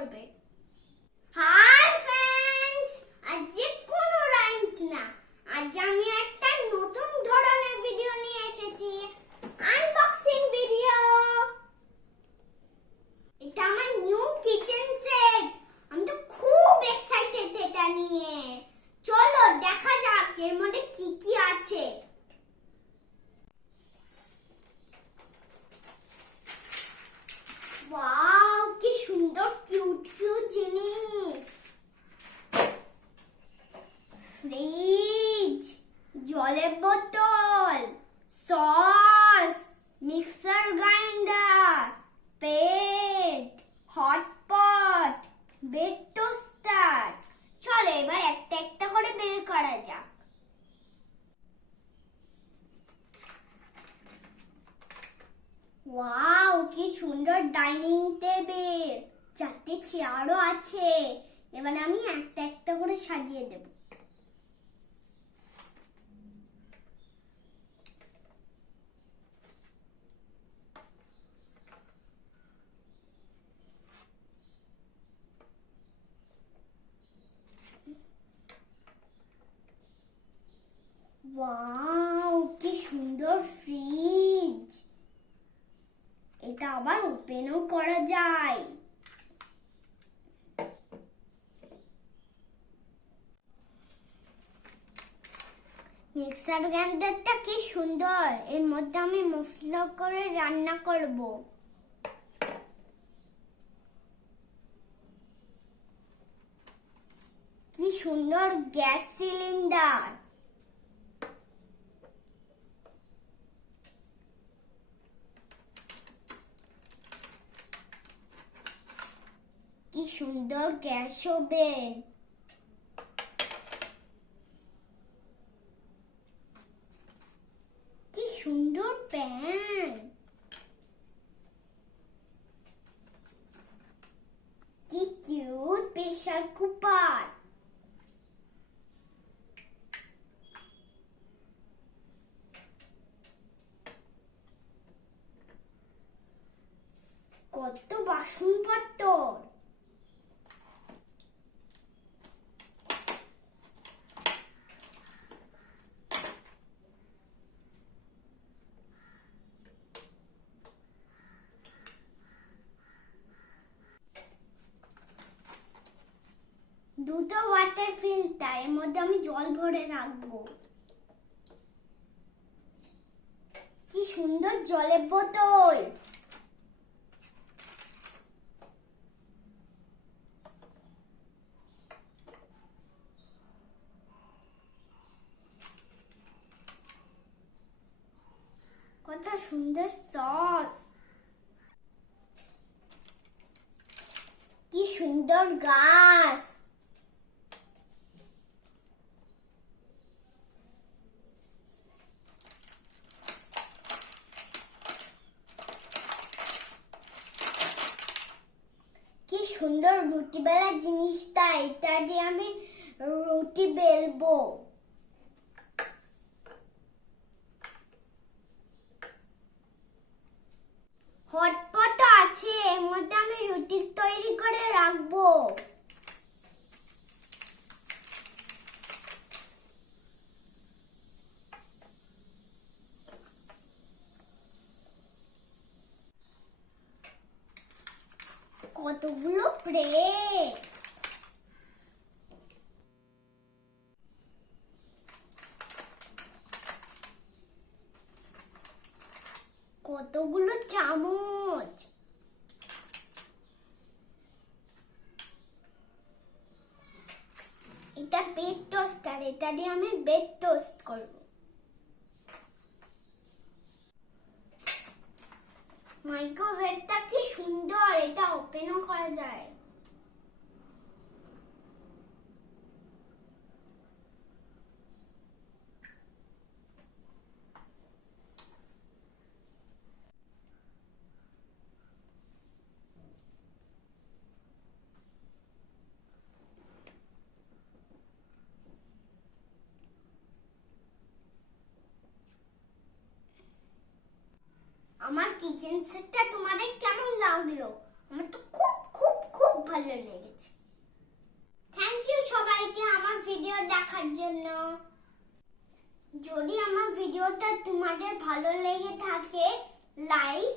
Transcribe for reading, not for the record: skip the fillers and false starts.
করবে। Hi friends, আজ কোনো রাইমস না, আজ আমি একটা নতুন ধরনের ভিডিও নিয়ে এসেছি, আনবক্সিং ভিডিও। এটা আমার নিউ কিচেন সেট। আমি তো খুব এক্সাইটেড এটা নিয়ে। চলো দেখা যাক এর মধ্যে কি কি আছে। ওয়াও, কি সুন্দর কিউট কিউট জিনিস। ফ্রিজ, জলের বোতল, সস, মিক্সার গ্রাইন্ডার, পেট, হটপট, বেড টোস্টার। চলো এবার একটা একটা করে বের করা যাক। ওয়াও, কি সুন্দর ডাইনিং টেবিল, 4টে চেয়ারও আছে। এবার আমি একটা একটা করে সাজিয়ে দেব। ওয়াও, কি সুন্দর ফ্রিজ। এটা আবার ওপেনও করা যায়। মিক্সার গ্রাইন্ডারটা কি সুন্দর, এর মধ্যে আমি মশলা করে রান্না করব। কি সুন্দর গ্যাস সিলিন্ডার। কি সুন্দর গ্যাস ওভেন। কি সুন্দর প্যান। কি কিউট প্রেসার কুকার। কত বাসনপত্র। দুটো ওয়াটার ফিল্টার, এর মধ্যে আমি জল ভরে রাখবো। কি সুন্দর জলের বোতল। কত সুন্দর সস। কি সুন্দর গাছ। কি সুন্দর রুটি বেলার জিনিসটা, এটা দিয়ে আমি রুটি বেলবো। হটপট আছে, এর মধ্যে আমি রুটি তৈরি করে রাখবো। কতগুলো প্লেট। কতগুলো চামচ। এটা বেড টোস্টার, এটা দিয়ে আমি বেড টোস্ট করব। মাইক্রোওয়েভটা কি সুন্দর, এটা ওপেনও করা যায়। আমার কিচেন সেটটা তোমাদের কেমন লাগলো? আমার তো খুব খুব খুব ভালো লেগেছে। থ্যাংক ইউ সবাইকে আমার ভিডিও দেখার জন্য। যদি আমার ভিডিওটা তোমাদের ভালো লেগে থাকে, লাইক